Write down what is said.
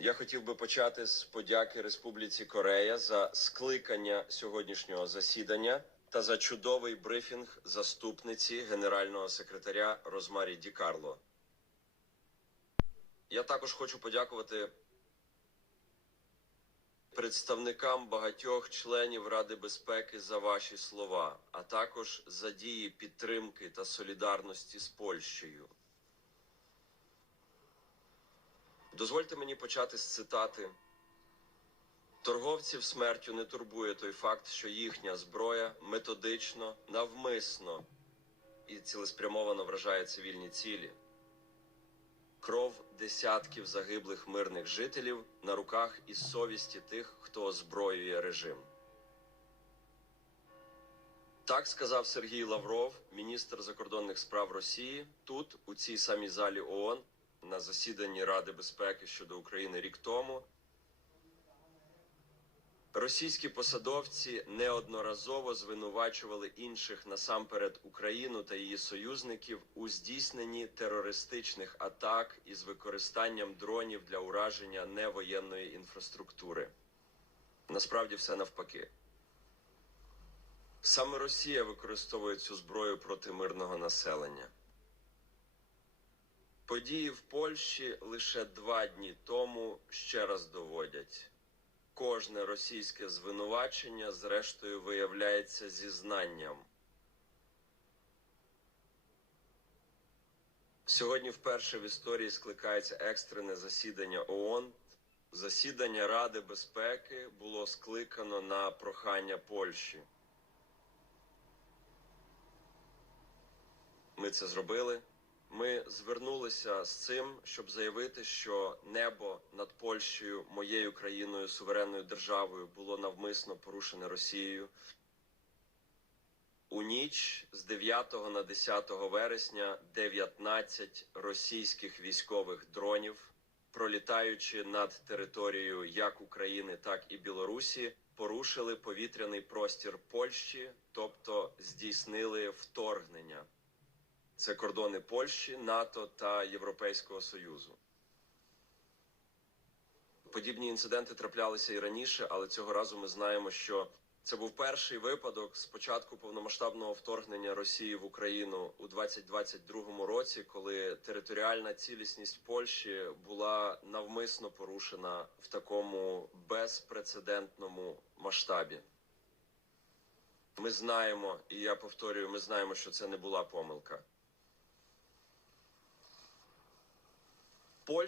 Я хотів би почати з подяки Республіці Корея за скликання сьогоднішнього засідання та за чудовий брифінг заступниці генерального секретаря Розмарі Ді Карло. Я також хочу подякувати представникам багатьох членів Ради безпеки за ваші слова, а також за дії підтримки та солідарності з Польщею. Дозвольте мені почати з цитати. Торговців смертю не турбує той факт, що їхня зброя методично, навмисно і цілеспрямовано вражає цивільні цілі. Кров десятків загиблих мирних жителів на руках і совісті тих, хто озброює режим. Так сказав Сергій Лавров, міністр закордонних справ Росії, тут, у цій самій залі ООН, на засіданні Ради безпеки щодо України рік тому. Російські посадовці неодноразово звинувачували інших насамперед Україну та її союзників у здійсненні терористичних атак із використанням дронів для ураження невоєнної інфраструктури. Насправді все навпаки. Саме Росія використовує цю зброю проти мирного населення. Події в Польщі лише два дні тому ще раз доводять. Кожне російське звинувачення, зрештою, виявляється зізнанням. Сьогодні вперше в історії скликається екстрене засідання ООН. Засідання Ради безпеки було скликано на прохання Польщі. Ми це зробили. Ми звернулися з цим, щоб заявити, що небо над Польщею, моєю країною, суверенною державою, було навмисно порушене Росією. У ніч з 9 на 10 вересня 19 російських військових дронів, пролітаючи над територією як України, так і Білорусі, порушили повітряний простір Польщі, тобто здійснили вторгнення. Це кордони Польщі, НАТО та Європейського Союзу. Подібні інциденти траплялися і раніше, але цього разу ми знаємо, що це був перший випадок з початку повномасштабного вторгнення Росії в Україну у 2022 році, коли територіальна цілісність Польщі була навмисно порушена в такому безпрецедентному масштабі. Ми знаємо, і я повторюю, ми знаємо, що це не була помилка.